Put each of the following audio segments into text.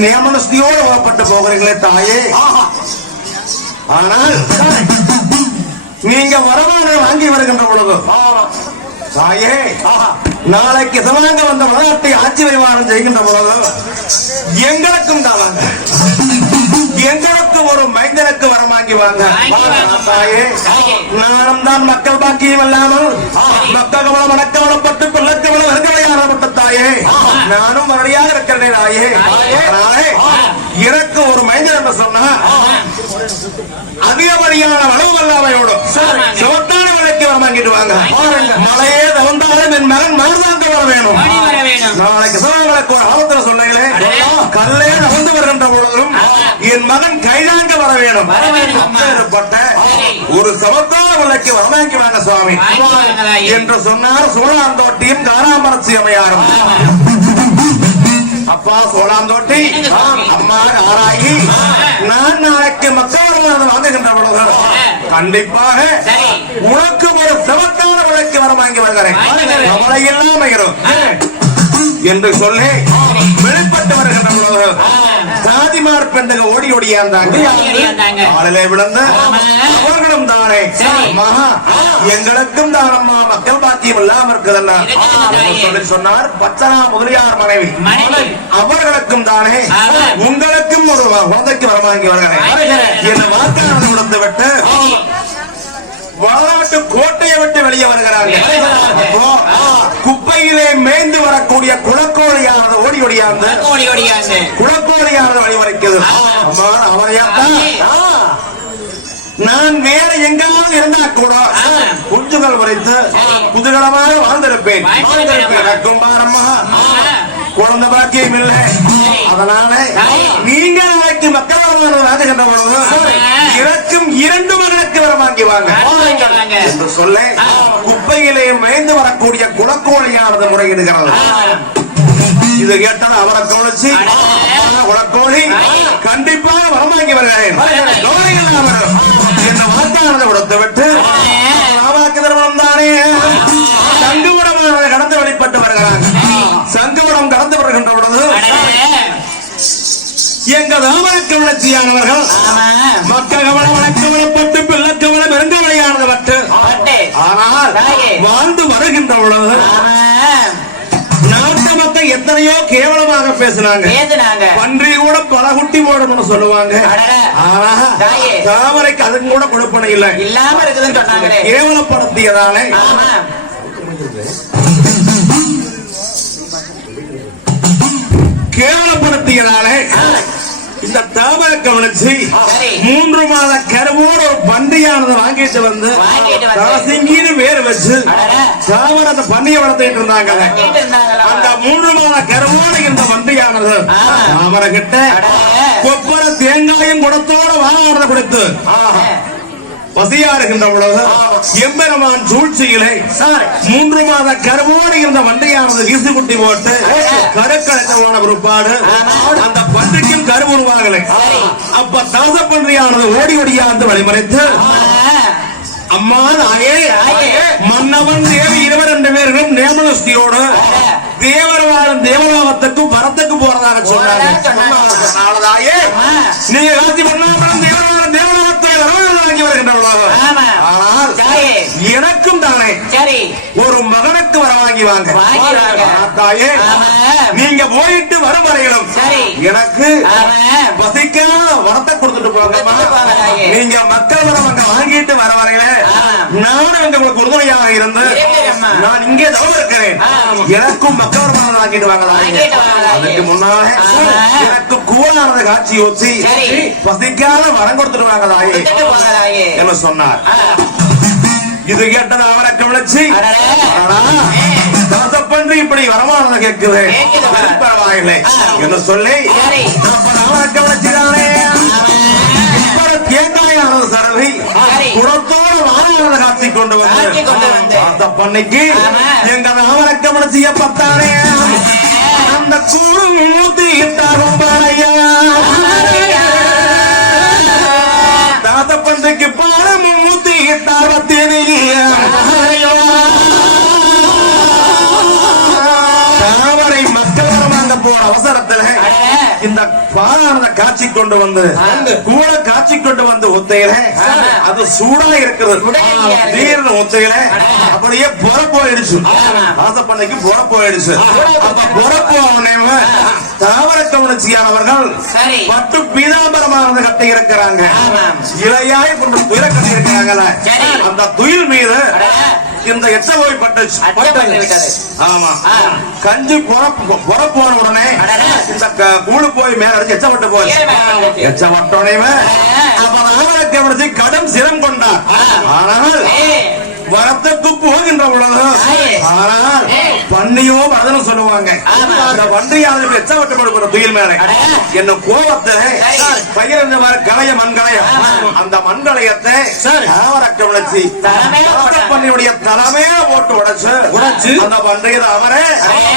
நியமனஸ்தியோடு புறப்பட்டு போகிறீங்களே தாயே. ஆனால் நீங்க வரவான வாங்கி வருகின்ற பொழுது தாயே நாளைக்கு சிவகங்கை வந்த விளையாட்டை ஆட்சி வைவாரம் செய்கின்ற பொழுது எங்களுக்கும் தாவாங்க எங்களுக்கு ஒரு மைந்தனுக்கு வரம் வாங்கி. தாயே. நானும் தான் மக்கள் பாக்கியம் இல்லாமல் மக்கள் பிள்ளைக்கவலம் வருகவையாளப்பட்ட தாயே நானும் மறுபடியாக இருக்கிறேன். அதனாலே எனக்கு ஒரு மைந்தன் என்று சொன்னா அதிகப்படியான வளவு வல்லாமையோடு. சிவத்தான விலைக்கு வர வாங்கிட்டு வாங்க. மழையே தவந்தாலும் என் மகன் மருதாங்க வர வேணும். வர நாளைக்கு சிவங்களுக்கு ஒரு ஆபத்துல சொன்னீங்களே. கல்லே நகர்ந்து வருகின்ற பொழுதும் என் மகன் கைதாங்க வர வேணும். வர. அப்பேற்பட்ட. ஒரு சமத்தான விலைக்கு வரமாக்கி வாங்க சுவாமி. வாங்கி. என்று சொன்னார் சோழாந்தோட்டியும் காராமரட்சி அம்மையாரும். அப்பா என்னங்க சுவாமி? அம்மா ஆராயி நான் நாளைக்கு மக்கள் வாங்குகின்ற பொழுது கண்டிப்பாக. உனக்கு ஒரு சிவத்தான விலைக்கு வர வாங்கி வருகிறேன். கவலை இல்லாம இரு என்று சொல்லி வெளிப்பட்டு வருகின்ற பொழுது சாதிமார் பெண்ணுங்க ஓடி ஓடியாந்தாங்க ஓடி ஓடியாந்தாங்க. காலிலே விழுந்து ஆமா. மகா. எங்களுக்கும் தானம்மா மக்கள் பாக்கியம் இல்லாம இருக்குதல்ல. சொன்னார் பச்சனா முதலியார் மனைவி. அவர்களுக்கும் தானே. உங்களுக்கும் ஒரு குழந்தைக்கு வரவாங்கி வருகிறேன். என்ற வாக்காளர் கொடுத்து விட்டு வரலாற்று கோட்டையை விட்டு வெளியே வருகிறார்கள். அப்போ குப்பையிலே மேய்ந்து வரக்கூடிய குளக்கோழியானது ஓடி ஓடியாந்து குளக்கோழியானது வழிவரைக்குது. அம்மா அவரையாத்தான் நான் வேற எங்காவது இருந்தா கூட. குஞ்சுகள் வரைத்து சரி. குதூகலமாக வாழ்ந்திருப்பேன் வாழ்ந்திருப்பேன். எனக்கும் பாரம்மா அம்மா. குழந்தை பாக்கியம் இல்லை. அதனால. நீங்க நாளைக்கு மக்கள் வாங்குகின்ற பொழுது. எனக்கும் இரண்டு மகளுக்கு வர வாங்கி. என்று சொல்ல. குப்பையிலே மேய்ந்து வரக்கூடிய குளக்கோழியானது முறையிடுகிறது இது கேட்டது அவரை கவனிச்சு ஆ. கண்டிப்பாக வரமாங்கி வருகிறேன் வருகிறேன். கவலைகள் இல்லாமல் என்ன வார்த்தையானதை கொடுத்து விட்டு மாவாக்கு திருமணம் தானே சங்குவடமானது கடந்து வெளிப்பட்டு வருகிறாங்க சங்குவடம் கடந்து வருகின்ற பொழுது அடடே. எங்க தாமரக்க வளர்ச்சியானவர்கள் ஆமா. மக்க கவல வழக்கவலப்பட்டு பட்டு. ஆனால். வாழ்ந்து வருகின்ற பொழுது. நாட்டு மக்கள் எத்தனையோ கேவலமாக பேசுனாங்க. பன்றி கூட பல குட்டி போடணும்னு சொல்லுவாங்க. ஆனா. தாமரைக்கு அதுக்கு கூட கொடுப்பனை இல்லை. இல்லாம இருக்குதுன்னு சொன்னாங்களே. கேவலப்படுத்தியதாலே. கேவலப்படுத்தியதாலே இந்த தாமரை கவனிச்சு. மூன்று மாத கருவோடு ஒரு பன்றியானது வாங்கிட்டு வந்து. தலசிங்கின்னு வேறு வச்சு. தாமரை அந்த பன்னியை வளர்த்துட்டு இருந்தாங்க? அந்த மூன்று மாத கருவோடு இந்த பன்றியானது ஆ. தாமரை கிட்ட. கொப்பர தேங்காயும் குடத்தோட வாழ கொடுத்து பசியா இருக்கின்ற பொழுது எம்பெருமான் சூழ்ச்சியிலே மூன்று மாத கருவோடு இருந்த வண்டையானது வீசு குட்டி போட்டு கருக்கலைஞமான பிற்பாடு அந்த பன்றிக்கும் கரு உருவாகலை அப்ப தாச பன்றியானது ஓடி ஓடியாந்து வழிமறைத்து அம்மா நாயே மன்னவன் தேவி நேமனஸ்தியோடு தேவர் வாழும் தேவலோகத்துக்கும் வரத்துக்கு போறதாக சொன்னாங்க நீங்க காட்சி தேவலோகத்தை. ஆனால் தாயே. சரி ஒரு மகனுக்கு வர வாங்கி வாங்க. தாயே. நீங்க போயிட்டு வரும் வரையிலும். எனக்கு. பசிக்காத வரத்தை கொடுத்துட்டு போங்க. நீங்க மக்கள் வரம் அங்க வாங்கிட்டு வர வரையில. நானும் அங்க உங்களுக்கு உறுதுணையாக இருந்து. நான் இங்கே தவறு இருக்கிறேன். எனக்கும் மக்கள் வரம் வாங்கிட்டு வாங்க தாயே. வாங்கிட்டு வாங்க, தாயே. அதுக்கு முன்னாலே. எனக்கு கூலானது காட்சி சரி. பசிக்காத வரம் கொடுத்துட்டு வாங்க தாயே கொடுத்துட்டு போங்க தாயே. என்று சொன்னார். இது கேட்டது அவரை கவனிச்சு. தாசப்பன்று இப்படி வரமானதை கேட்குது பரவாயில்லை. என்று சொல்லி அவரை கவனிச்சுதானே. தேங்காயானது சரவி சரி. குடத்தோடு வாழானதை காட்சி கொண்டு வந்து வந்து. தாசப்பன்னைக்கு ஆமா. எங்க அவரை கவனிச்சு அவசரத்துல இந்த பாலானத காட்சி கொண்டு வந்து கூட காட்சி கொண்டு வந்து ஒத்தையில. அது சூடா இருக்குது. தீர்ந்த ஒத்தையில அப்படியே புற போயிடுச்சு ஆமா. ஆசப்பண்ணைக்கு புற போயிடுச்சு அப்ப புற போனே தாவர கவனிச்சியானவர்கள். பட்டு பீதாம்பரமாக கட்டி இருக்கிறாங்க ஆமாம். இலையாய் கொண்டு துயில கட்டி இருக்கிறாங்கல்ல. அந்த துயில் மீது. இந்த எச்ச போய் பட்டுச்சு ஆமா. கஞ்சி புற போன உடனே. இந்த கூழு போய் மேல அடிச்சு எச்சப்பட்டு மேல வந்துச்சு? எச்சப்பட்டோனே அப்ப கவனிச்சு கடும் சிரம் கொண்டார் ஆனால் வரத்துக்கு போகின்ற பொழுது ஏய். ஆனால் ஏய். பண்ணியோ வரதனும் சொல்லுவாங்க வண்டியாளர்கள் எச்சப்பட்டு போடுற துயில் மேல. என்ன கோபத்தை சரி. பகிர்ந்த மாதிரி கலைய மண்கலையம். அந்த மண்கலையத்தை தலைமையில போட்டாங்க. பண்ணியுடைய தலைமையில போட்டு உடைச்சு உடைச்சு. அந்த பண்டைய அவரை.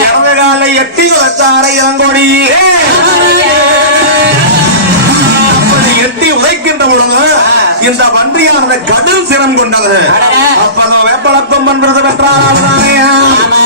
இடது காலை எட்டி வச்சாரை இளங்கோடி எட்டி உதைக்கின்ற பொழுது இந்த பன்றியானது கடும் சிரம் கொண்டது அடடா. அப்பதோ வேப்பளக்கம் பண்றது பெற்றாராமே துள்ளியால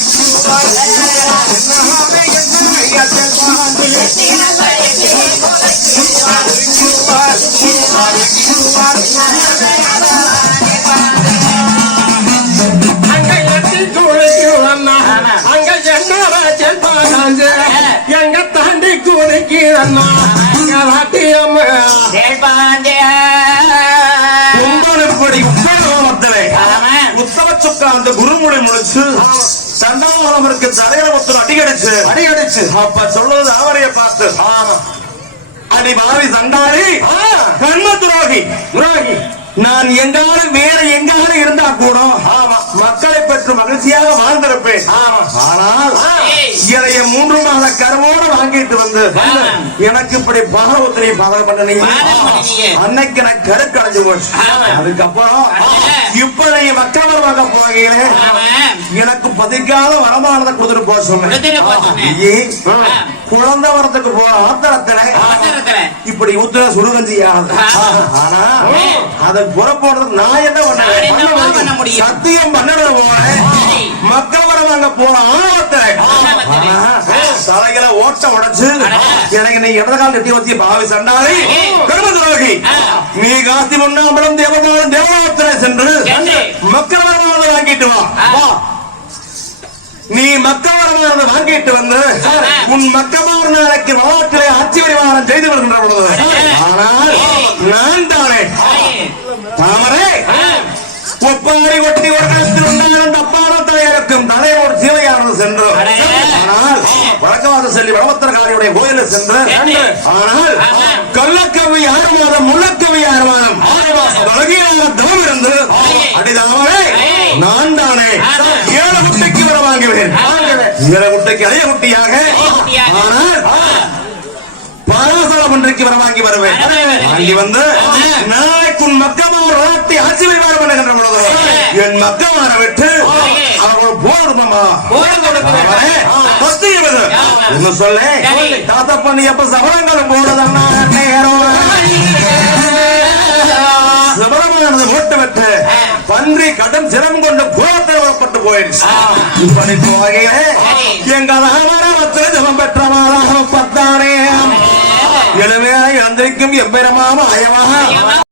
வாட்டியம்மா செயல்பாண்டியா. கும்பனப்படி உத்தரவாதத்திலே ஆமா. உத்தவ சொக்கா அந்த குருமுடி முடிச்சு சண்டாவரவருக்கு தலையில ஒருத்தர் அடிக்கடிச்சு அடியடிச்சு அப்ப சொல்றது அவரைய பார்த்து. அடி பாவி சண்டாரி கர்ம துரோகி. துரோகி. நான் எங்காலும் வேற எங்காலும் இருந்தா கூட மக்களை பெற்று மகிழ்ச்சியாக வாழ்ந்திருப்பேன் ஆனால். இதைய மூன்று மாத கருவோடு வாங்கிட்டு வந்து. எனக்கு இப்படி பண்ணீங்க பாதகம் பண்ணினீங்க. அன்னைக்கு எனக்கு கருக்கடைஞ்சு போச்சு. அதுக்கப்புறம். இப்ப நீங்க மக்கள் வாங்க போகையில. எனக்கு பதிக்காத வரமானதை கொடுத்துட்டு போக சொன்னேன். குழந்தை வரத்துக்கு போற ஆத்திரத்துல. இப்படி ஊத்துற சுடுகஞ்சி. ஆனா. அதை புறப்போடுறதுக்கு நான் என்ன நான் என்னம்மா பண்ண முடியும்? சத்தியம் போறேன் சரி. மக்கள் வரவாங்க போற ஆணவத்தை. தலைகளை ஓட்ட உடைச்சு. எனக்கு நீ இடது கால் கட்டி வச்சு பாவி சண்டாளி. கரும துரோகி. நீ காசி முன்னாம்பலம் தேவதானம் தேவலோகத்திலே சென்று. மக்கள் வரவானதை வாங்கிட்டு வா நீ மக்கள் வரவானதை வாங்கிட்டு வந்து. உன் மக்கமார் நாளைக்கு வரலாற்றிலே ஆட்சி பரிமாணம் செய்து வருகின்ற பொழுது. ஆனால் நான் தானே ஏய். தாமரை ஆ. ஒப்பாரி ஒட்டி ஒரு காலத்தில் உண்டான அப்பான தலையருக்கும் தலையோடு சீவையானது சென்று. ஆனால் வழக்கவாத செல்லி வடமத்திரகாரியுடைய கோயிலில் சென்று. ஆனால். கள்ளக்கவி ஆறு மாதம் முள்ளக்கவி ஆறு மாதம். தொழுகையான தவம் இருந்து ஏய். நான் தானே. ஏழு குட்டைக்கு வர வாங்குவேன். ஏழு குட்டைக்கு அதிக குட்டியாக. ஆனால் பன்றிக்கு வர வாங்கி வருவேன். வாங்கி வந்து. நாளைக்கு உன் வளர்த்தி ஆட்சி வைவார் பண்ணுகின்ற பொழுது என் மக்கமார விட்டு ஓகே. அவர்கள் போர் கொடுப்பேன். என்ன சொல்ல. தாத்தா பண்ணி எப்ப சபலங்களும் போடுதன்னா நேரம் சிவரமானது போட்டு விட்டு பன்றி கடும் சிரம் கொண்டு கோலத்தில் வரப்பட்டு போயிடுச்சு போகையில சரி. எங்க ராமராமத்தில் ஜபம் பெற்ற மாதாகம் பத்தானே எளிமையாக இழந்திருக்கும் எம்பெருமாம அயமாக